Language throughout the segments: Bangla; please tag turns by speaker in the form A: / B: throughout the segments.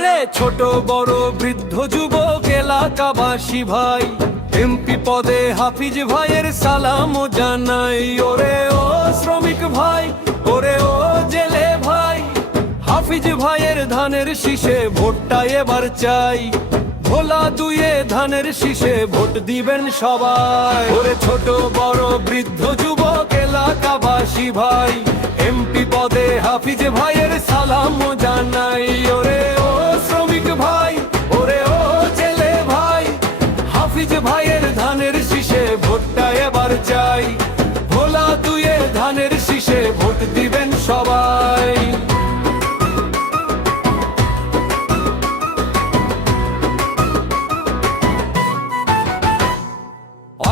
A: ওরে ছোট বড় বৃদ্ধ যুবক এলাকাবাসী ভাই। এমপি পদে হাফিজ ভাইয়ের সালাম জানাই। ওরে ও শ্রমিক ভাই, ওরে ও জেলে ভাই। হাফিজ ভাইয়ের ধানের শীষে ভোটটা এবার চাই। ভোলা দুয়ে ধানের শীষে ভোট দিবেন সবাই। ওরে ছোট বড় বৃদ্ধ যুবক এলাকাবাসী ভাই। এমপি পদে হাফিজ ভাইয়ের সালাম জানাই। ওরে হাফিজ ভাইয়ের ধানের শীষে ভোটটা এবার চাই। ভোলা দুয়ে ধানের শীষে ভোট দিবেন সবাই।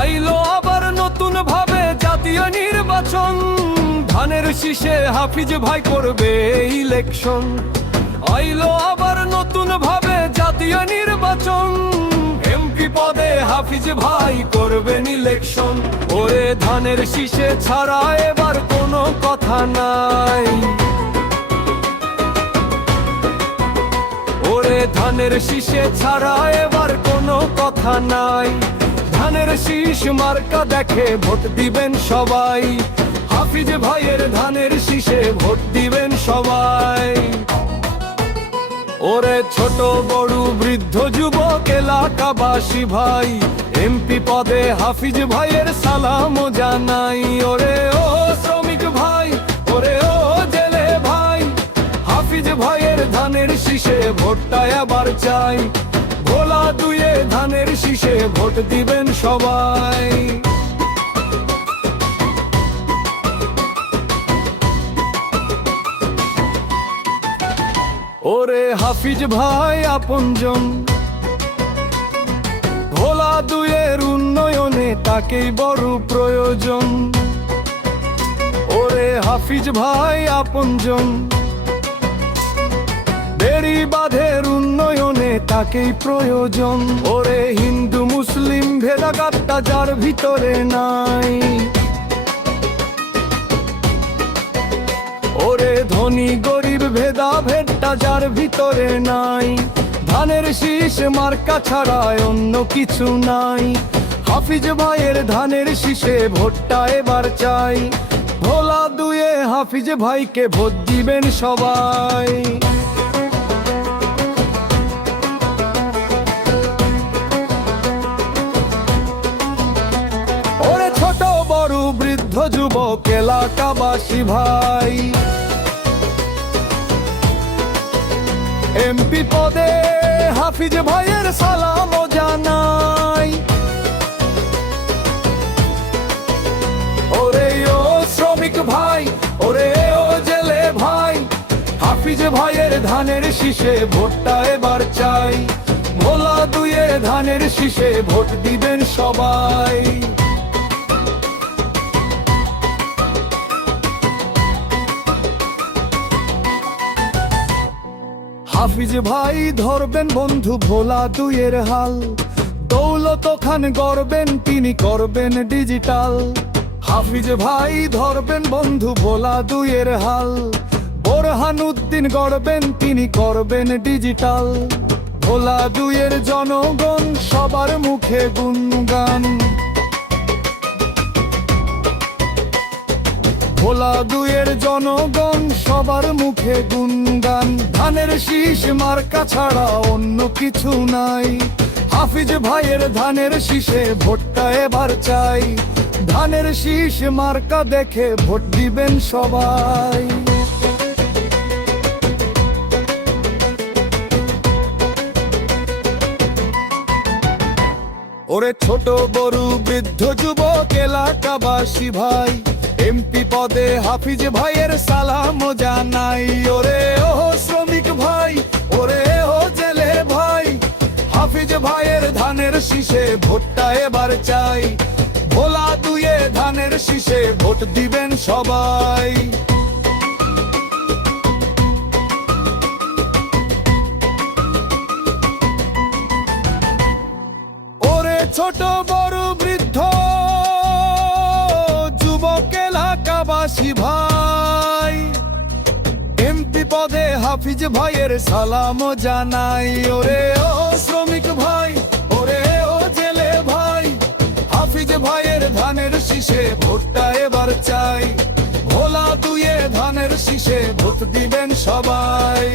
A: আইলো আবার নতুন ভাবে জাতীয় নির্বাচন। ধানের শীষে হাফিজ ভাই করবে ইলেকশন। আইলো আবার নতুন ভাবে জাতীয় নির্বাচন। পদে হাফিজ ভাই করবেন ইলেকশন ওরে ধানের শীষে ছাড়া এবার কোনো কথা নাই। ওরে ধানের শীষে ছাড়া এবার কোনো কথা নাই। ধানের শীষ মার্কা দেখে ভোট দিবেন সবাই। হাফিজ ভাইয়ের ধানের শীষে ভোট দিবেন সবাই। ওরে ছোট বড় বৃদ্ধ যুবক, এলাকাবাসী ভাই, এমপি পদে হাফিজ ভাইয়ের সালাম জানাই। ওরে ও শ্রমিক ভাই, ওরে ও জেলে ভাই, হাফিজ ভাইয়ের ধানের শীষে ভোটটা আবার চাই। ভোলা দুয়ে ধানের শীষে ভোট দিবেন সবাই। ওরে হাফিজ ভাই, আপনজন। ভোলা দুয়ের উন্নয়নে তাকেই বড় প্রয়োজন। ওরে হাফিজ ভাই, আপনজন। বেড়ি বাঁধের উন্নয়নে তাকেই প্রয়োজন। ওরে হিন্দু মুসলিম ভেদাগাতটা যার ভিতরে নাই। ভেদটা যার ভিতরে নাই। ধানের শীষ মার্কা ছাড়া অন্য কিছু নাই। হাফিজ ভাইয়ের ধানের শীষে ভোটটা এবার চাই। ভোলা দুয়ে হাফিজ ভাইকে ভোট দিবেন সবাই। ওরে ছোট বড় বৃদ্ধ যুবক, এলাকাবাসী ভাই। এমপি পদে হাফিজ ভাইয়ের সালাম জানাই। ওরে ও শ্রমিক ভাই, ওরে ও জেলে ভাই, হাফিজ ভাইয়ের ধানের শীষে ভোটটা এবার চাই। ভোলা দুয়ে ধানের শীষে ভোট দিবেন সবাই। হাফিজ ভাই ধরবেন বন্ধু ভোলা দুইয়ের হাল। দৌলত খান গড়বেন, তিনি করবেন ডিজিটাল হাফিজ ভাই ধরবেন বন্ধু ভোলা দুইয়ের হাল। বোরহান উদ্দিন গড়বেন, তিনি করবেন ডিজিটাল ভোলা দুইয়ের জনগণ সবার মুখে গুনগান ভোলা দুয়ের জনগণ, সবার মুখে গুনগান ধানের শীষ মার্কা ছাড়া অন্য কিছু নাই। হাফিজ ভাইয়ের ধানের শীষে ভোটটা এবার চাই। ধানের শীষ মার্কা দেখে ভোট দিবেন সবাই। ওরে ছোট বড়, বৃদ্ধ যুবক, এলাকাবাসী ভাই, এমপি পদে হাফিজ ভাইয়ের সালাম জানাই। ওরে ও শ্রমিক ভাই, ওরে ও জেলে ভাই, হাফিজ ভাইয়ের ধানের শীষে ভোটটা এবার চাই। ভোলা দুয়ে ধানের শীষে ভোট দিবেন সবাই। ছোট, বড়, বৃদ্ধ, যুবক এলাকাবাসী ভাই। এমপি
B: পদে হাফিজ ভাইয়ের সালাম জানাই। ওরে ও শ্রমিক ভাই, ওরে ও জেলে ভাই। হাফিজ ভাইয়ের ধানের শীষে ভোটটা এবার চাই। ভোলা দুয়ে ধানের শীষে ভোট দিবেন সবাই।